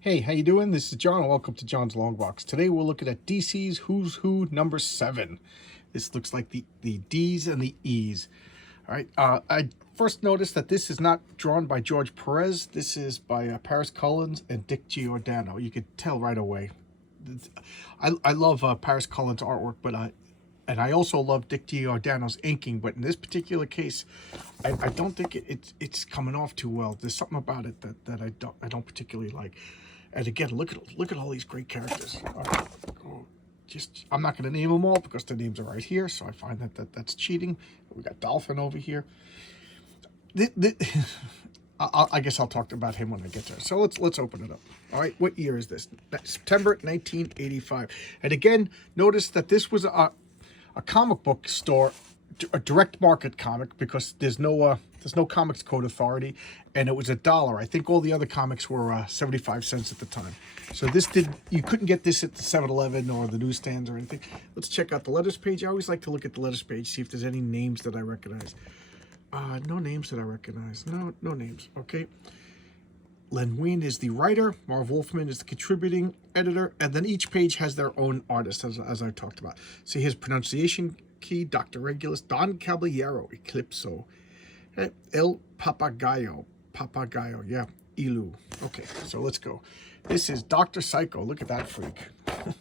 Hey, how you doing? This is John, and welcome to John's Long Box. Today we're looking at DC's Who's Who number 7. This looks like the D's and the E's. All right. I first noticed that this is not drawn by George Perez. This is by Paris Cullins and Dick Giordano. You could tell right away. I love Paris Cullins' artwork, but and I also love Dick Giordano's inking. But in this particular case, I don't think it's coming off too well. There's something about it that I don't particularly like. And again, look at all these great characters. I'm not going to name them all because the names are right here, so I find that's cheating. We got Dolphin over here. I guess I'll talk about him when I get there. So let's open it up. All right, what year is this? September 1985. And again, notice that this was a comic book store, a direct market comic, because there's no Comics Code Authority, and it was $1. I think all the other comics were 75 cents at the time. So you couldn't get this at the 7-Eleven or the newsstands or anything. Let's check out the letters page. I always like to look at the letters page, see if there's any names that I recognize. No names that I recognize. No names. Okay. Len Wein is the writer. Marv Wolfman is the contributing editor. And then each page has their own artist, as I talked about. See his pronunciation key, Dr. Regulus, Don Caballero, Eclipso, El Papagayo, yeah, Ilu. Okay, so let's go. This is Dr. Psycho. Look at that freak.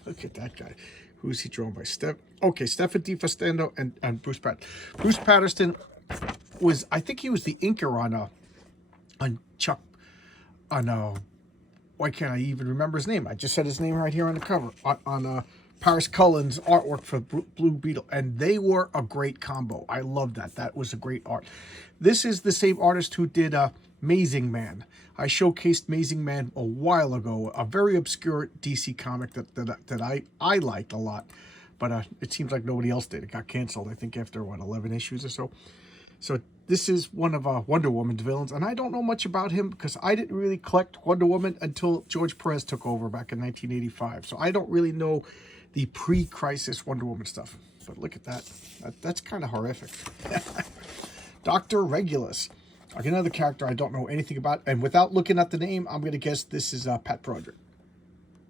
Look at that guy. Who's he drawn by? Stefan DiFastendo and Bruce Patterson. Bruce Patterson was, I think he was the inker on Chuck, why can't I even remember his name? I just said his name right here on the cover, on Paris Cullins' artwork for Blue Beetle, and they were a great combo. I love that. That was a great art. This is the same artist who did Amazing Man. I showcased Amazing Man a while ago, a very obscure DC comic that I liked a lot, but it seems like nobody else did. It got canceled, I think, after, 11 issues or so. So this is one of Wonder Woman's villains, and I don't know much about him because I didn't really collect Wonder Woman until George Perez took over back in 1985. So I don't really know the pre-crisis Wonder Woman stuff. But look at that. That's kind of horrific. Dr. Regulus. Another character I don't know anything about, and without looking at the name, I'm going to guess this is Pat Broderick.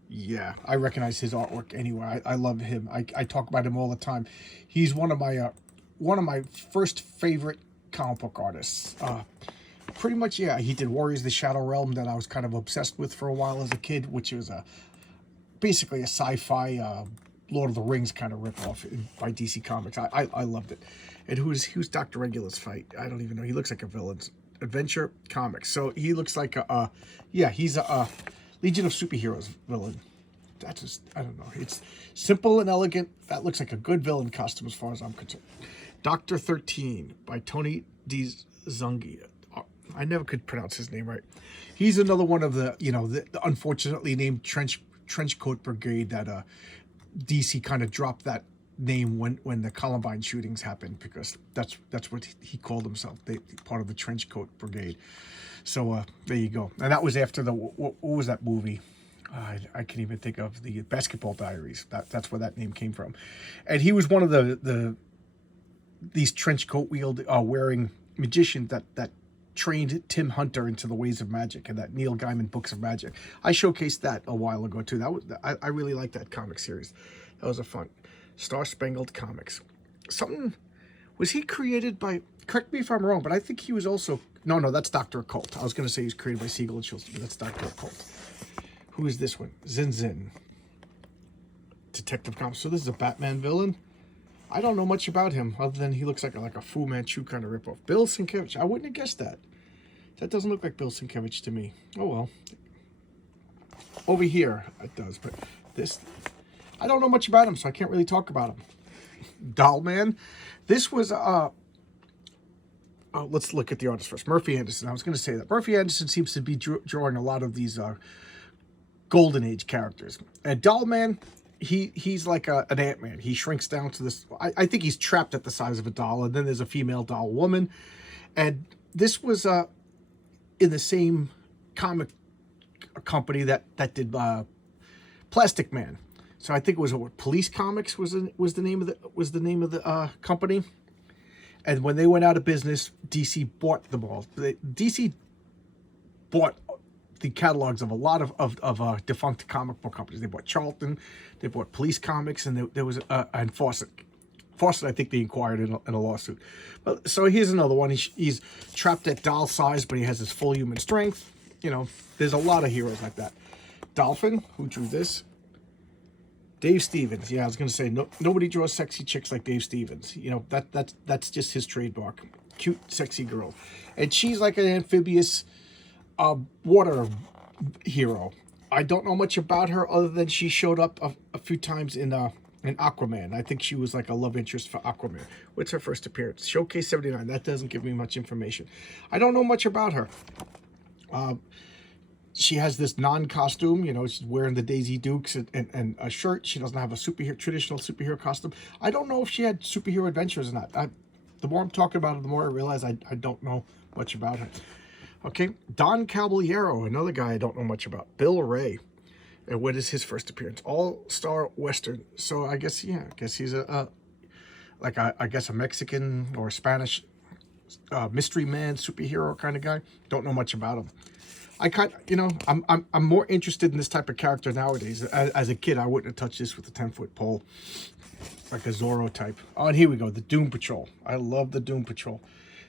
Yeah, I recognize his artwork anyway. I love him. I talk about him all the time. He's one of my first favorite comic book artists. Pretty much, yeah. He did Warriors of the Shadow Realm that I was kind of obsessed with for a while as a kid, which was basically a sci-fi Lord of the Rings kind of ripoff by DC Comics. I loved it. And who's Dr. Regulus fight? I don't even know. He looks like a villain. Adventure Comics. So he looks like he's a Legion of Superheroes villain. That's just, I don't know. It's simple and elegant. That looks like a good villain costume as far as I'm concerned. Dr. 13 by Tony DeZungi. I never could pronounce his name right. He's another one of the unfortunately named Trenchcoat Brigade that DC kind of dropped that name when the Columbine shootings happened, because that's what he called himself, part of the Trenchcoat Brigade. So there you go. And that was after what was that movie? I can't even think of, the Basketball Diaries. That's where that name came from. And he was one of these trench coat wearing magicians that trained Tim Hunter into the ways of magic, and that Neil Gaiman Books of Magic. I showcased that a while ago too. I really like that comic series. That was a fun. Star Spangled Comics. Was he created by, correct me if I'm wrong, but I think he was also, no, that's Dr. Occult. I was going to say he's created by Siegel and Schultz, but that's Dr. Occult. Who is this one? Zinzin Detective Comics. So this is a Batman villain. I don't know much about him other than he looks like a Fu Manchu kind of ripoff. Bill Sienkiewicz. I wouldn't have guessed that. That doesn't look like Bill Sienkiewicz to me. Oh well. Over here it does, but this, I don't know much about him, so I can't really talk about him. Doll Man. This was let's look at the artist first. Murphy Anderson. I was going to say that Murphy Anderson seems to be drawing a lot of these Golden Age characters. And Doll Man, he's like an Ant-Man. He shrinks down to this. I think he's trapped at the size of a doll, and then there's a female doll woman. And this was in the same comic company that did Plastic Man. So I think it was Police Comics was the name of the company. And when they went out of business, DC bought them all. DC bought the catalogs of a lot of defunct comic book companies. They bought Charlton, they bought Police Comics, and there was and Fawcett. Fawcett, I think they inquired in a lawsuit. But so here's another one. He's trapped at doll size, but he has his full human strength. You know, there's a lot of heroes like that. Dolphin, who drew this? Dave Stevens. Yeah, I was gonna say nobody draws sexy chicks like Dave Stevens. You know, that's just his trademark. Cute, sexy girl, and she's like an amphibious water hero. I don't know much about her other than she showed up a few times in Aquaman. I think she was like a love interest for Aquaman. What's her first appearance? Showcase 79. That doesn't give me much information. I don't know much about her. She has this non-costume, you know, she's wearing the Daisy Dukes and a shirt. She doesn't have a traditional superhero costume. I don't know if she had superhero adventures or not. The more I'm talking about it, the more I realize I don't know much about her. Okay, Don Caballero, another guy I don't know much about. Bill Ray. And what is his first appearance? All-Star Western. So I guess, yeah, I guess he's a Mexican or Spanish mystery man, superhero kind of guy. Don't know much about him. I'm more interested in this type of character nowadays. As a kid, I wouldn't have touched this with a 10-foot pole, like a Zorro type. Oh, and here we go, the Doom Patrol. I love the Doom Patrol.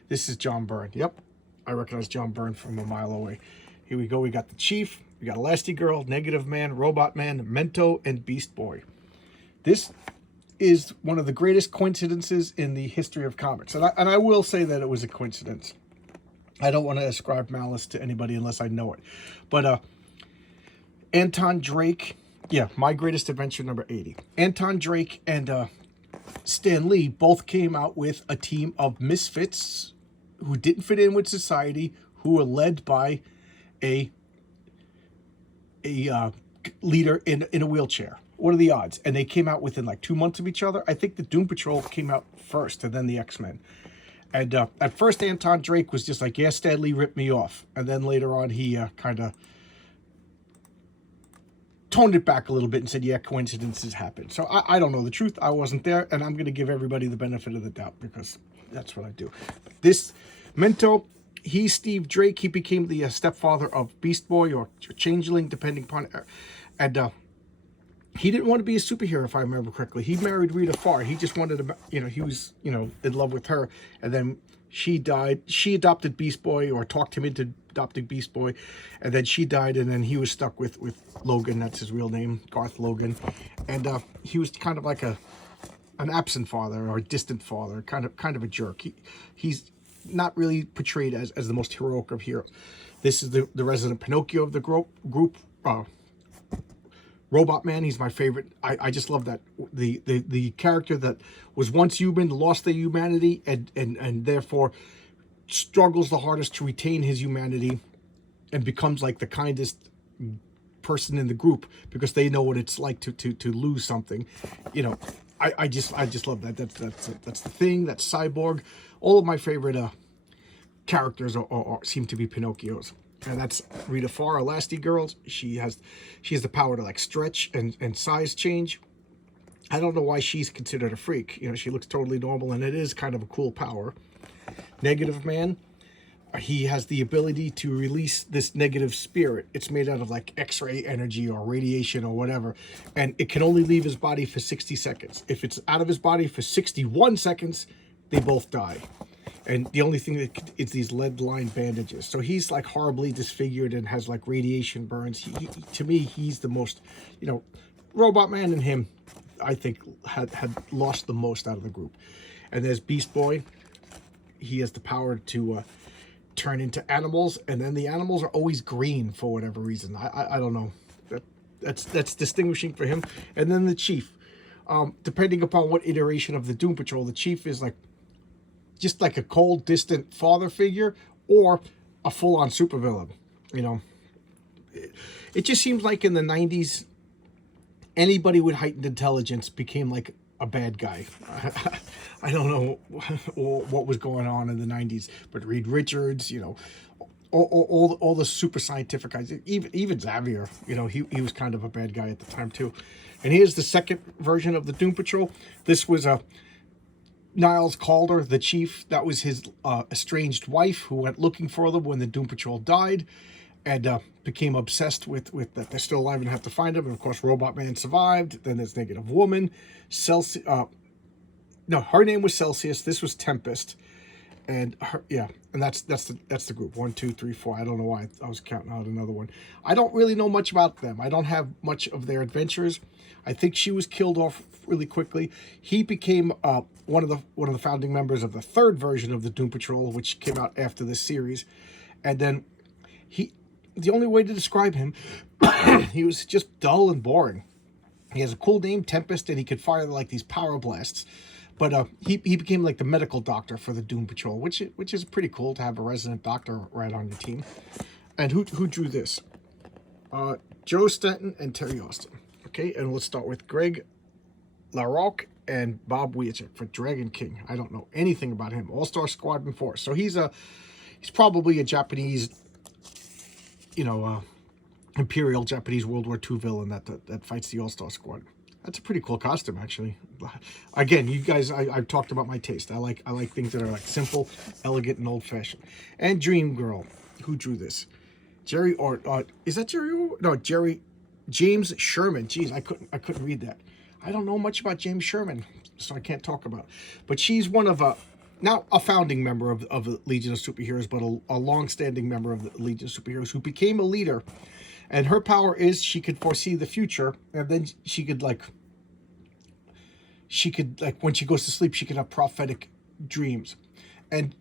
This is John Byrne. Yep, I recognize John Byrne from a mile away. Here we go. We got the Chief. We got Elastigirl, Negative Man, Robot Man, Mento, and Beast Boy. This is one of the greatest coincidences in the history of comics, and I will say that it was a coincidence. I don't want to ascribe malice to anybody unless I know it. But Anton Drake, yeah, My Greatest Adventure number 80. Anton Drake and Stan Lee both came out with a team of misfits who didn't fit in with society, who were led by a leader in a wheelchair. What are the odds? And they came out within like 2 months of each other. I think the Doom Patrol came out first, and then the X-Men. And at first, Anton Drake was just like, yeah, Stan Lee ripped me off. And then later on, he kind of toned it back a little bit and said, yeah, coincidences happen. So I don't know the truth. I wasn't there, and I'm going to give everybody the benefit of the doubt because that's what I do. This Mento, he's Steve Drake. He became the stepfather of Beast Boy or Changeling, depending upon it. And he didn't want to be a superhero, if I remember correctly. He married Rita Farr. He just wanted to, you know, he was, you know, in love with her. And then she died. She adopted Beast Boy or talked him into adopting Beast Boy. And then she died, and then he was stuck with Logan. That's his real name, Garth Logan. And he was kind of like an absent father or a distant father, kind of a jerk. He's not really portrayed as the most heroic of heroes. This is the resident Pinocchio of the group. Robot Man, he's my favorite. I just love that. The character that was once human, lost their humanity, and therefore struggles the hardest to retain his humanity and becomes like the kindest person in the group because they know what it's like to lose something. You know, I just love that. That's the Thing. That's Cyborg. All of my favorite characters seem to be Pinocchios. And that's Rita Farr, Elastigirl. She has the power to like stretch and size change. I don't know why she's considered a freak. You know, she looks totally normal, and it is kind of a cool power. Negative Man, he has the ability to release this negative spirit. It's made out of like X-ray energy or radiation or whatever, and it can only leave his body for 60 seconds. If it's out of his body for 61 seconds, they both die. And the only thing that is these lead-lined bandages. So he's like horribly disfigured and has like radiation burns. To me, he's the most, you know, Robot Man and him, I think, had lost the most out of the group. And there's Beast Boy. He has the power to turn into animals, and then the animals are always green for whatever reason. I don't know. That's distinguishing for him. And then the Chief. Depending upon what iteration of the Doom Patrol, the Chief is like just like a cold, distant father figure or a full-on supervillain. You know, it just seems like in the 90s, anybody with heightened intelligence became like a bad guy. I don't know what was going on in the 90s, but Reed Richards, you know, all the super scientific guys, even Xavier, you know, he was kind of a bad guy at the time too. And here's the second version of the Doom Patrol. This was Niles Calder, the Chief. That was his estranged wife who went looking for them when the Doom Patrol died. and became obsessed with that they're still alive and have to find him. And of course, Robot Man survived. Then there's Negative Woman, Celsius. No, her name was Celsius. This was Tempest, and her, yeah, and that's the group. 1, 2, 3, 4. I don't know why I was counting out another one. I don't really know much about them. I don't have much of their adventures. I think she was killed off really quickly. He became one of the founding members of the third version of the Doom Patrol, which came out after this series, and then the only way to describe him, he was just dull and boring. He has a cool name, Tempest, and he could fire like these power blasts. But he became like the medical doctor for the Doom Patrol, which is pretty cool to have a resident doctor right on your team. And who drew this? Joe Stanton and Terry Austin. Okay, and let's start with Greg LaRocque and Bob Wiacek for Dragon King. I don't know anything about him. All-Star Squadron Force. So he's probably a Japanese, Imperial Japanese World War II villain that fights the All-Star Squadron. That's a pretty cool costume, actually. Again, you guys, I've talked about my taste. I like things that are like simple, elegant, and old-fashioned. And Dream Girl, who drew this? Jerry, or is that Jerry? No, James Sherman. Jeez, I couldn't read that. I don't know much about James Sherman, so I can't talk about it. But she's one of not a founding member of the Legion of Superheroes, but a long-standing member of the Legion of Superheroes who became a leader. And her power is she could foresee the future, and then she could when she goes to sleep, she could have prophetic dreams. And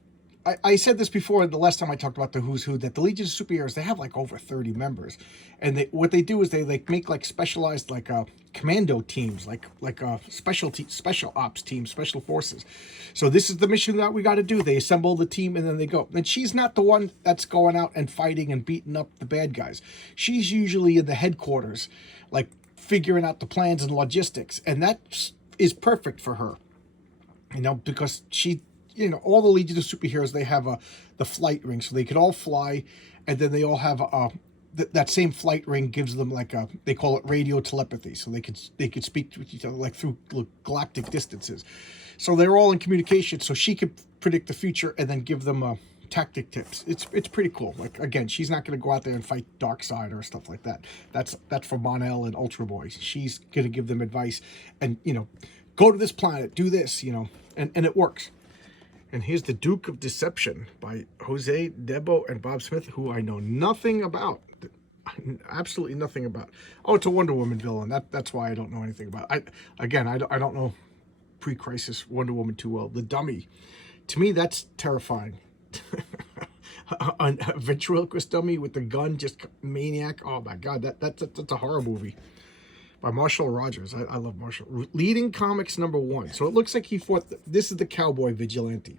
I said this before the last time I talked about the Who's Who, that the Legion of Superheroes, they have like over 30 members. And what they do is they make like specialized commando teams, like special ops teams, special forces. So this is the mission that we got to do. They assemble the team and then they go. And she's not the one that's going out and fighting and beating up the bad guys. She's usually in the headquarters, like figuring out the plans and logistics. And that is perfect for her, because she, all the Legion of Superheroes, they have the flight ring, so they could all fly, and then they all have that same flight ring gives them they call it radio telepathy, so they could speak to each other like through galactic distances. So they're all in communication, so she could predict the future and then give them tactic tips. It's pretty cool. Like, again, she's not going to go out there and fight Darkseid or stuff like that. That's for Mon-El and Ultra Boy. She's going to give them advice and, go to this planet, do this, and it works. And here's the Duke of Deception by Jose Debo and Bob Smith, who I know nothing about. Absolutely nothing about. Oh, it's a Wonder Woman villain. That's why I don't know anything about it. I don't know pre-crisis Wonder Woman too well. The Dummy. To me, that's terrifying. A ventriloquist dummy with the gun, just maniac. Oh my God, that's a horror movie. By Marshall Rogers. I love Marshall. Leading Comics #1. So it looks like he fought. This is the Cowboy Vigilante.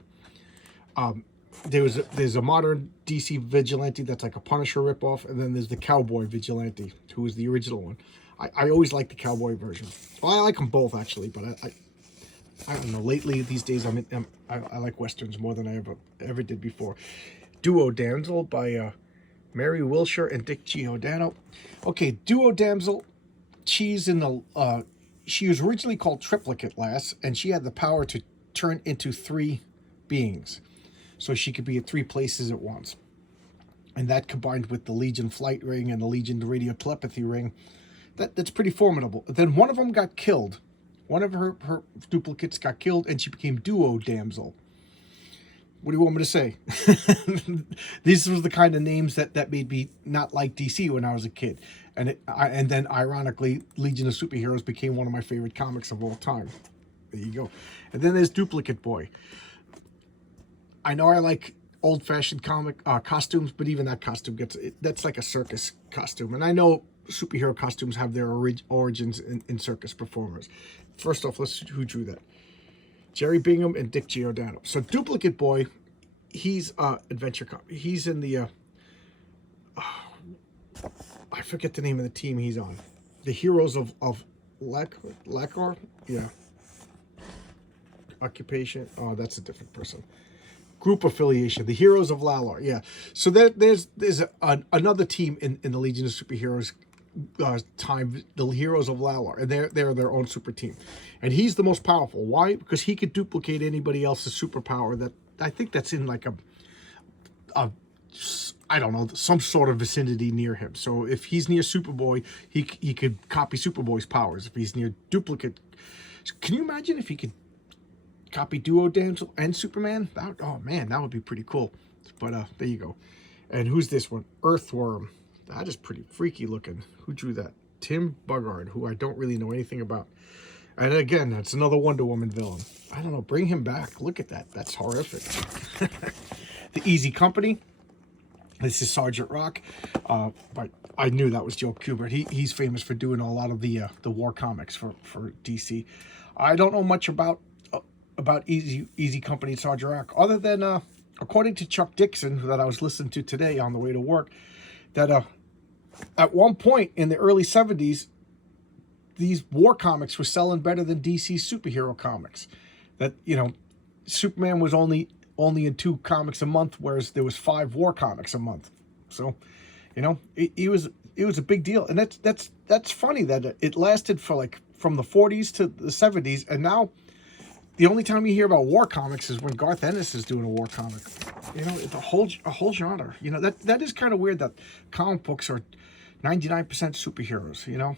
There's a modern DC Vigilante that's like a Punisher ripoff, and then there's the Cowboy Vigilante, who is the original one. I always like the Cowboy version. Well, I like them both actually, but I don't know. Lately, these days, I like westerns more than I ever did before. Duo Damsel by Mary Wilshire and Dick Giordano. Okay, Duo Damsel. She's she was originally called Triplicate Lass, and she had the power to turn into 3 beings. So she could be at 3 places at once. And that combined with the Legion flight ring and the Legion radio telepathy ring, that's pretty formidable. Then one of them got killed. One of her duplicates got killed, and she became Duo Damsel. What do you want me to say? These were the kind of names that made me not like DC when I was a kid. And then, ironically, Legion of Superheroes became one of my favorite comics of all time. There you go. And then there's Duplicate Boy. I know I like old-fashioned comic costumes, but even that costume that's like a circus costume. And I know superhero costumes have their origins in circus performers. First off, who drew that? Jerry Bingham and Dick Giordano. So Duplicate Boy, he's adventure comic. He's in the I forget the name of the team he's on. The Heroes of Lacor? Yeah. Occupation. Oh, that's a different person. Group affiliation. The Heroes of Lalor. Yeah. So there's another team in the Legion of Superheroes time, the Heroes of Lalor, and they're their own super team, and he's the most powerful. Why? Because he could duplicate anybody else's superpower. That I think that's in like a I don't know, some sort of vicinity near him. So if he's near Superboy, he could copy Superboy's powers. If he's near Duplicate, can you imagine if he could copy Duo, Damsel, and Superman? Oh man, that would be pretty cool. But there you go. And who's this one? Earthworm. That is pretty freaky looking. Who drew that? Tim Buggard, who I don't really know anything about. And again, that's another Wonder Woman villain. I don't know, bring him back. Look at that. That's horrific. The Easy Company. This is Sergeant Rock. But I knew that was Joe Kubert. He's famous for doing a lot of the war comics for DC. I don't know much about Easy Company and Sergeant Rock, other than according to Chuck Dixon, that I was listening to today on the way to work, that at one point in the early 70s, these war comics were selling better than DC's superhero comics. That, you know, Superman was only in 2 comics a month, whereas there was 5 war comics a month. So, you know, it was a big deal. And that's funny that it lasted for like from the 40s to the 70s, and now the only time you hear about war comics is when Garth Ennis is doing a war comic. You know, it's a whole genre. You know, that is kind of weird that comic books are 99% superheroes, you know.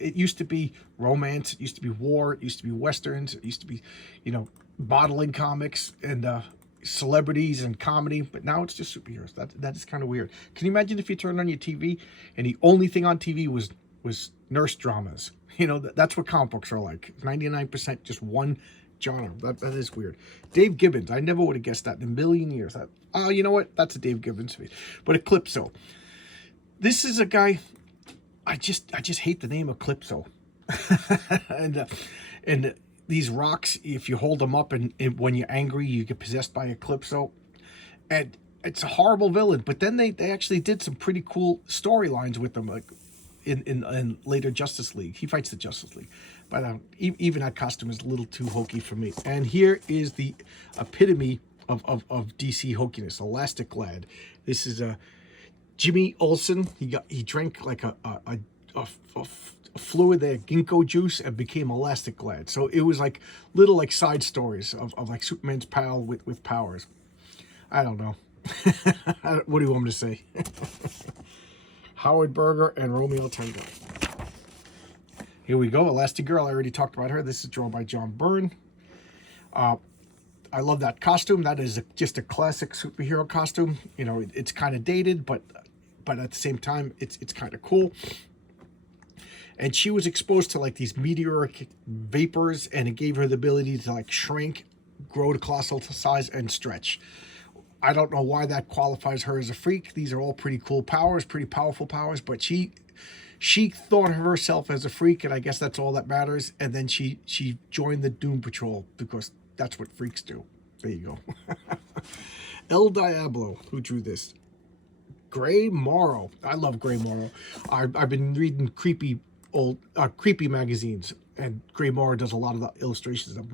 It used to be romance, it used to be war, it used to be westerns, it used to be, you know, modeling comics and celebrities and comedy, but now it's just superheroes. That is kind of weird. Can you imagine if you turned on your TV and the only thing on TV was nurse dramas? You know, that's what comic books are like. 99% just one genre. That is weird. Dave Gibbons. I never would have guessed that in a million years. Oh, you know what? That's a Dave Gibbons face. But Eclipso. This is a guy. I just hate the name Eclipso. and these rocks, if you hold them up and when you're angry, you get possessed by Eclipso. And it's a horrible villain. But then they actually did some pretty cool storylines with them, like in later Justice League. He fights the Justice League. But even that costume is a little too hokey for me. And here is the epitome of DC hokiness, Elastic Lad. This is Jimmy Olsen. He drank like a fluid there, ginkgo juice, and became Elastic Lad. So it was like little like side stories of like Superman's pal with powers. I don't know. What do you want me to say? Howard Berger and Romeo Tango. Here we go. Elastigirl. I already talked about her. This is drawn by John Byrne. I love that costume. That is just a classic superhero costume. You know, it's kind of dated, but at the same time, it's kind of cool. And she was exposed to like these meteoric vapors, and it gave her the ability to like shrink, grow to colossal size, and stretch. I don't know why that qualifies her as a freak. These are all pretty cool powers, pretty powerful powers, but she thought of herself as a freak, and I guess that's all that matters. And then she joined the Doom Patrol because that's what freaks do. There you go. El Diablo, who drew this? Gray Morrow. I love Gray Morrow. I've been reading creepy magazines, and Gray Morrow does a lot of the illustrations of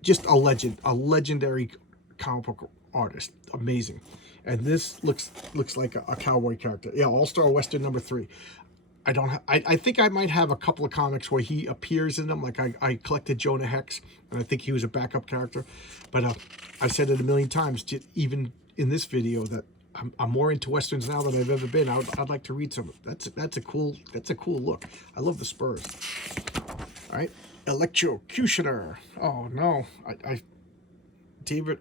just a legend, a legendary comic book artist. Amazing. And this looks like a cowboy character. Yeah, All-Star Western #3. I think I might have a couple of comics where he appears in them. Like I collected Jonah Hex, and I think he was a backup character. But I said it a million times, even in this video, that I'm more into westerns now than I've ever been. I'd like to read some. That's a cool look. I love the spurs. All right, Electrocutioner. Oh no, David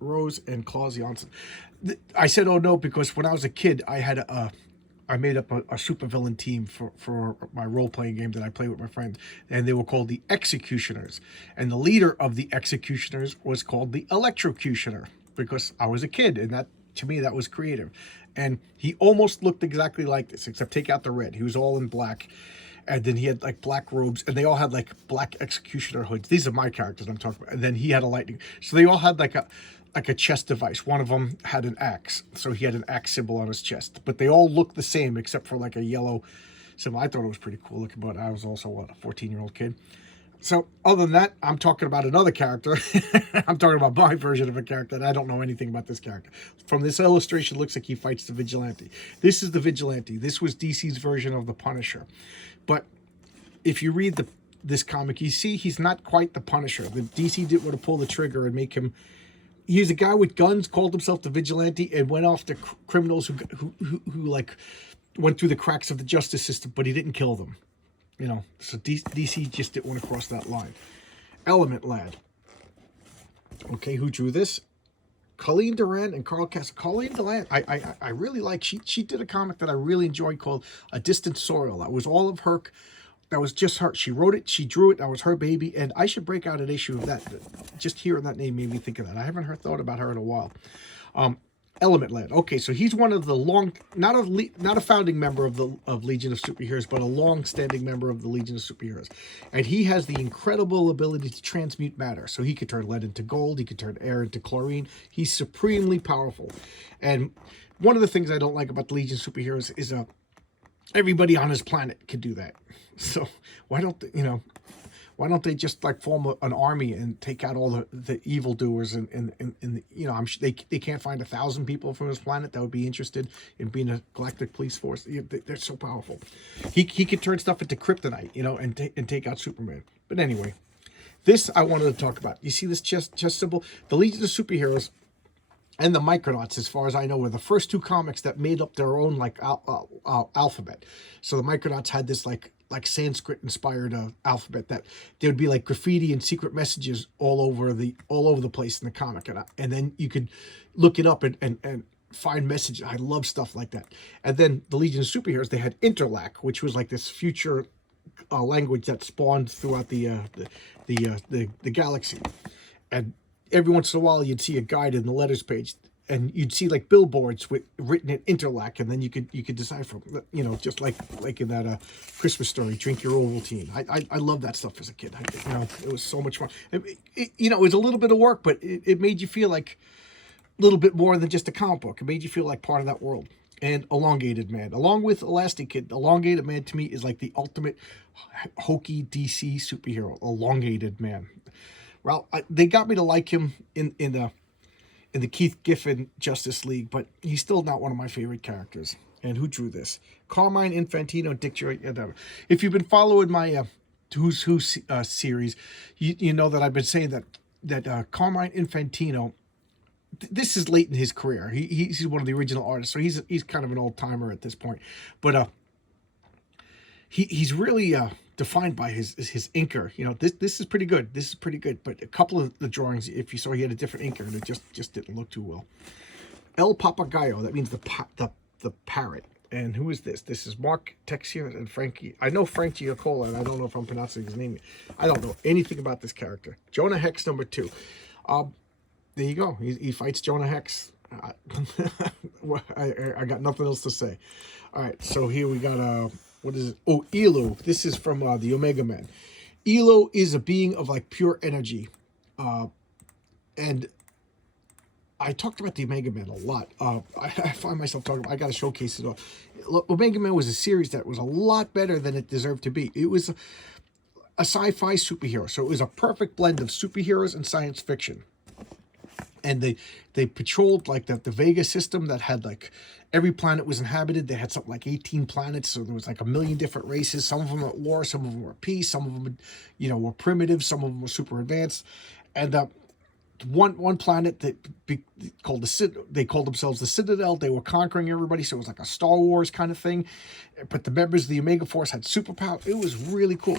Rose and Claus Janssen. I said oh no because when I was a kid, I made up a supervillain team for my role-playing game that I play with my friends, and they were called the Executioners. And the leader of the Executioners was called the Electrocutioner because I was a kid, and that, to me, that was creative. And he almost looked exactly like this, except take out the red. He was all in black, and then he had like black robes, and they all had like black executioner hoods. These are my characters I'm talking about. And then he had a lightning. So they all had like a chest device. One of them had an axe, so he had an axe symbol on his chest. But they all looked the same except for like a yellow symbol. I thought it was pretty cool looking, but I was also, what, a 14-year-old kid. So other than that, I'm talking about another character. I'm talking about my version of a character, and I don't know anything about this character. From this illustration, it looks like he fights the Vigilante. This is the Vigilante. This was DC's version of the Punisher. But if you read this comic, you see he's not quite the Punisher. The DC didn't want to pull the trigger and make him he's a guy with guns, called himself the Vigilante, and went after criminals who like went through the cracks of the justice system, but he didn't kill them. You know, so DC just didn't want to cross that line. Element Lad. Okay, who drew this? Colleen Durant and Carl Kessel. Colleen Durant, I really like. She did a comic that I really enjoyed called A Distant Soil. That was all of her. That was just her. She wrote it. She drew it. That was her baby. And I should break out an issue of that. Just hearing that name made me think of that. I haven't thought about her in a while. Element Lad. Okay, so he's one of the not a founding member of Legion of Superheroes, but a long-standing member of the Legion of Superheroes, and he has the incredible ability to transmute matter. So he could turn lead into gold. He could turn air into chlorine. He's supremely powerful, and one of the things I don't like about the Legion of Superheroes is everybody on his planet can do that. So why don't why don't they just like form an army and take out all the evildoers and you know, I'm sure they can't find 1,000 people from this planet that would be interested in being a galactic police force. They're so powerful. He could turn stuff into kryptonite, you know, and take out Superman. But anyway, this I wanted to talk about. You see this chest symbol? The Legion of Superheroes and the Micronauts, as far as I know, were the first two comics that made up their own like alphabet. So the Micronauts had this like Sanskrit inspired alphabet that there would be like graffiti and secret messages all over the place in the comic, and then you could look it up and find messages. I love stuff like that. And then the Legion of Superheroes, they had Interlac, which was like this future language that spawned throughout the galaxy, and every once in a while you'd see a guide in the letters page, and you'd see like billboards written in Interlac, and then you could decipher, you know, just like in that Christmas story, drink your Ovaltine. I love that stuff as a kid. You know, it was so much fun. You know, it was a little bit of work, but it made you feel like a little bit more than just a comic book. It made you feel like part of that world. And Elongated Man, along with Elastic Kid, Elongated Man to me is like the ultimate hokey DC superhero. Elongated Man. Well, they got me to like him in the Keith Giffen Justice League, but he's still not one of my favorite characters. And who drew this? Carmine Infantino, Dick Joy. If you've been following my Who's Who series, you know that I've been saying that Carmine Infantino, this is late in his career. He's one of the original artists, so he's kind of an old timer at this point. But he's really defined by his inker. You know, this is pretty good. This is pretty good. But a couple of the drawings, if you saw, he had a different inker, and it just didn't look too well. El Papagayo, that means the parrot. And who is this? This is Mark Texier and Frankie. I know Frank Giacola, and I don't know if I'm pronouncing his name. I don't know anything about this character. Jonah Hex number 2. There you go. He fights Jonah Hex. I got nothing else to say. All right, so here we got what is it? Oh, Elo. This is from the Omega Man. Elo is a being of like pure energy, and I talked about the Omega Man a lot. I find myself talking. I got to showcase it all. Omega Man was a series that was a lot better than it deserved to be. It was a sci-fi superhero, so it was a perfect blend of superheroes and science fiction. And they patrolled like the Vega system that had like every planet was inhabited. They had something like 18 planets, so there was like 1 million different races. Some of them were at war, some of them were at peace, some of them, you know, were primitive, some of them were super advanced. And one planet that they called themselves the Citadel. They were conquering everybody, so it was like a Star Wars kind of thing. But the members of the Omega Force had superpower. It was really cool.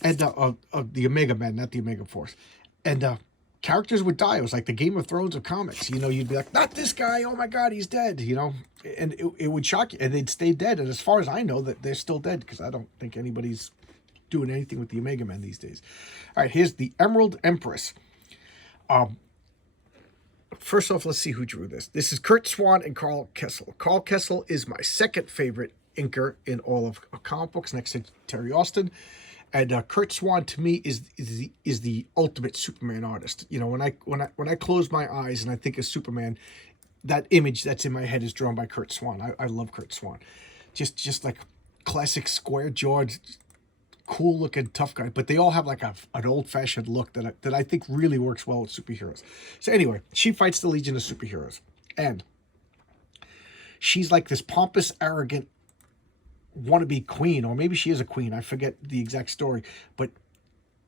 And the Omega Man, not the Omega Force, and characters would die. It was like the Game of Thrones of comics. You know, you'd be like, not this guy. Oh my God, he's dead. You know, and it would shock you. And they'd stay dead. And as far as I know, that they're still dead, because I don't think anybody's doing anything with the Omega Man these days. All right, here's the Emerald Empress. First off, let's see who drew this. This is Kurt Swan and Carl Kessel. Carl Kessel is my second favorite inker in all of comic books, next to Terry Austin. And Kurt Swan to me is the ultimate Superman artist. You know, when I close my eyes and I think of Superman, that image that's in my head is drawn by Kurt Swan. I love Kurt Swan, just like classic square jawed, cool looking tough guy. But they all have like an old fashioned look that I think really works well with superheroes. So anyway, she fights the Legion of Superheroes, and she's like this pompous, arrogant wannabe queen, or maybe she is a queen. I forget the exact story, but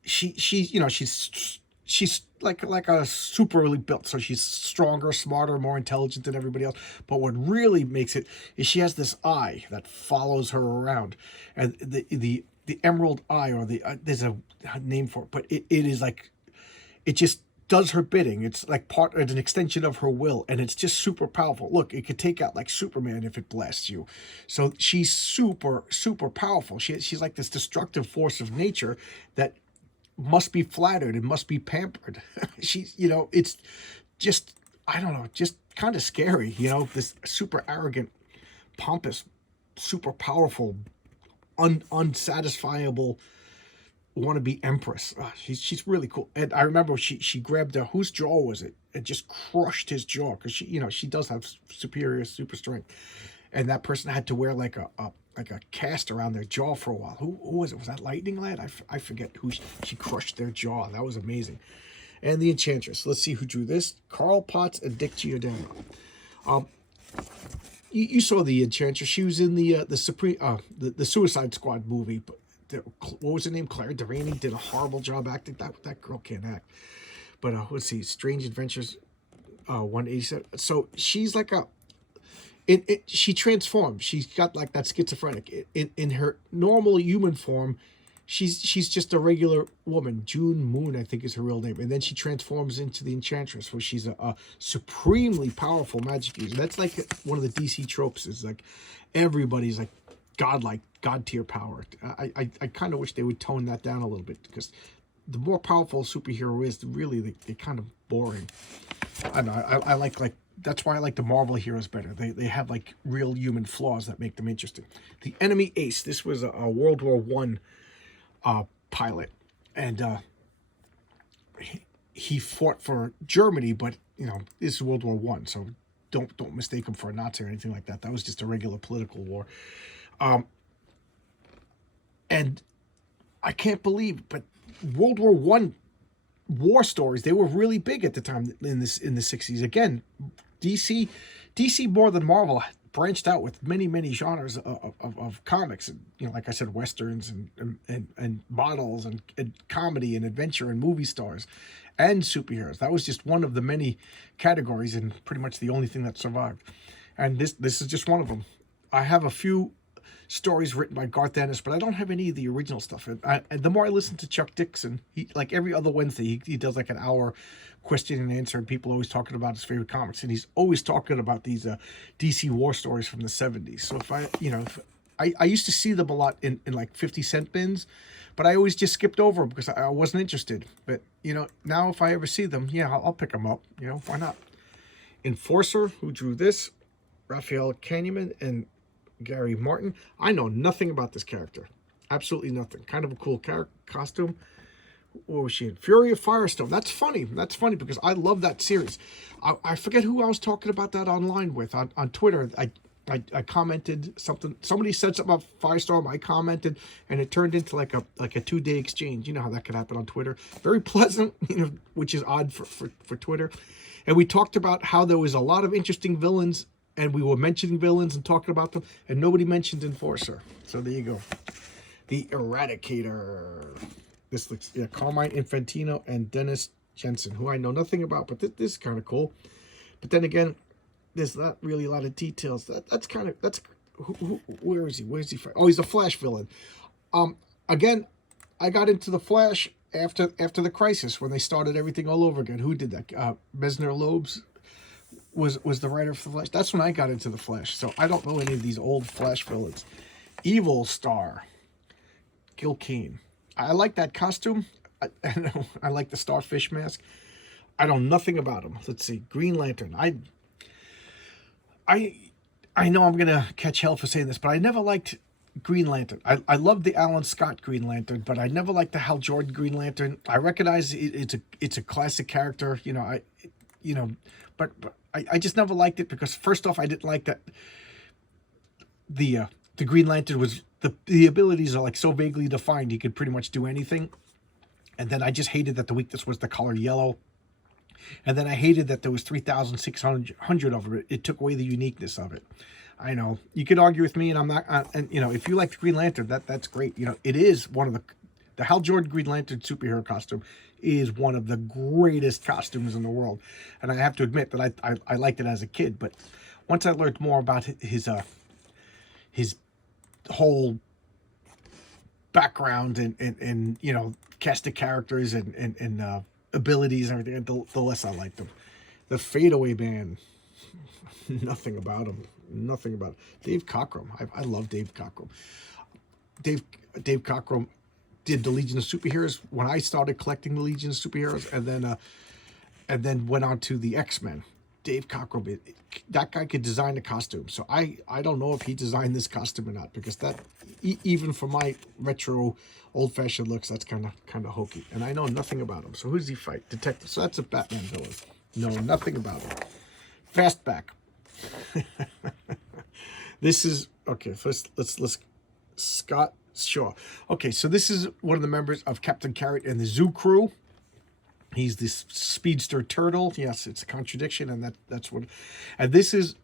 she's you know, she's she's like a superly built, so she's stronger, smarter, more intelligent than everybody else. But what really makes it is she has this eye that follows her around, and the emerald eye, or there's a name for it, but it is like, it just does her bidding. It's like it's an extension of her will, and it's just super powerful. Look, it could take out like Superman if it blasts you. So she's super powerful. She's like this destructive force of nature that must be flattered and must be pampered. She's, it's just, I don't know, just kind of scary, this super arrogant, pompous, super powerful, unsatisfiable wannabe Empress. She's really cool. And I remember she grabbed whose jaw was it, and just crushed his jaw, because she does have superior super strength, and that person had to wear like a cast around their jaw for a while. Who was it? Was that Lightning Lad? I forget who she crushed their jaw. That was amazing. And the Enchantress. Let's see who drew this. Carl Potts and Dick Giordano. You saw the Enchantress. She was in the Suicide Squad movie. But what was her name? Claire Devaney did a horrible job acting. That girl can't act. But let's see. Strange Adventures 187. So she's like she transformed. She's got like that schizophrenic. In her normal human form, she's just a regular woman. June Moon, I think, is her real name. And then she transforms into the Enchantress, where she's a supremely powerful magic user. That's like one of the DC tropes, is like everybody's like godlike, god tier power. I kind of wish they would tone that down a little bit, because the more powerful a superhero is, really they're kind of boring. I know. I like that's why I like the Marvel heroes better. They have like real human flaws that make them interesting. The Enemy Ace. This was a World War One pilot, and he fought for Germany, but this is World War One, so don't mistake him for a Nazi or anything like that. That was just a regular political war. And I can't believe, but World War One war stories, they were really big at the time in the 60s. Again, DC more than Marvel branched out with many genres of comics, and like I said, westerns and models and comedy and adventure and movie stars and superheroes. That was just one of the many categories, and pretty much the only thing that survived. And this is just one of them. I have a few stories written by Garth Ennis, but I don't have any of the original stuff. And the more I listen to Chuck Dixon, he, like every other Wednesday, he does like an hour question and answer, and people are always talking about his favorite comics, and he's always talking about these DC war stories from the 70s. So if I used to see them a lot in like 50-cent bins, but I always just skipped over them because I wasn't interested. But now if I ever see them, yeah, I'll pick them up. Why not? Enforcer, who drew this, Raphael Kahneman and Gary Martin. I know nothing about this character. Absolutely nothing. Kind of a cool costume. What was she in? Fury of Firestone. That's funny. That's funny because I love that series. I forget who I was talking about that online with on Twitter. I commented something. Somebody said something about Firestorm. I commented, and it turned into like a 2-day exchange. You know how that could happen on Twitter. Very pleasant, which is odd for Twitter. And we talked about how there was a lot of interesting villains, and we were mentioning villains and talking about them, and nobody mentioned Enforcer. So there you go. The Eradicator. This looks, Carmine Infantino and Dennis Jensen, who I know nothing about, but this is kind of cool. But then again, there's not really a lot of details. Where is he? Where's he from? Oh, he's a Flash villain. Again, I got into the Flash after the Crisis, when they started everything all over again. Who did that? Mesner Loebs was the writer for the Flash. That's when I got into the Flash. So I don't know any of these old Flash villains. Evil Star, Gil Kane. I like that costume. I like the starfish mask. I know nothing about him. Let's see. Green Lantern. I know I'm gonna catch hell for saying this, but I never liked Green Lantern. I love the Alan Scott Green Lantern, but I never liked the Hal Jordan Green Lantern. I recognize it's a classic character, but I just never liked it because, first off, I didn't like that the Green Lantern was the abilities are like so vaguely defined. He could pretty much do anything. And then I just hated that the weakness was the color yellow. And then I hated that there was 3,600 of it. It took away the uniqueness of it. I know you could argue with me, and I'm not. And if you like the Green Lantern, that's great. It is one of the Hal Jordan Green Lantern superhero costume is one of the greatest costumes in the world. And I have to admit that I liked it as a kid, but once I learned more about his whole background and you know, cast of characters and abilities and everything, the less I liked him. The Fadeaway Man, nothing about him. Nothing about it. Dave Cockrum. I love Dave Cockrum. Dave Cockrum did the Legion of Superheroes when I started collecting the Legion of Superheroes, and then went on to the X-Men. Dave Cockrum, that guy could design the costume. So I don't know if he designed this costume or not, because that, even for my retro old-fashioned looks, that's kind of hokey. And I know nothing about him. So who does he fight? Detective. So that's a Batman villain. No, nothing about him. Fastback. This is okay. First, let's Scott Shaw. Okay, so this is one of the members of Captain Carrot and the Zoo Crew. He's this speedster turtle. Yes, it's a contradiction, and that's what. And this is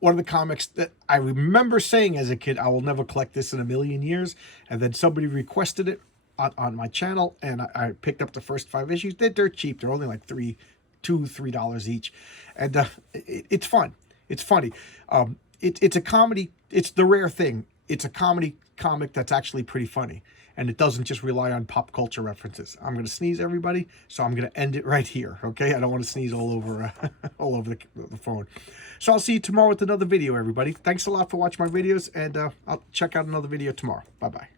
one of the comics that I remember saying as a kid, I will never collect this in a million years. And then somebody requested it on my channel, and I picked up the first 5 issues. They're dirt cheap. They're only like $3 each, and it's fun. It's funny. It's a comedy. It's the rare thing. It's a comedy comic that's actually pretty funny, and it doesn't just rely on pop culture references. I'm going to sneeze, everybody, so I'm going to end it right here, okay? I don't want to sneeze all over all over the phone. So I'll see you tomorrow with another video, everybody. Thanks a lot for watching my videos, and I'll check out another video tomorrow. Bye-bye.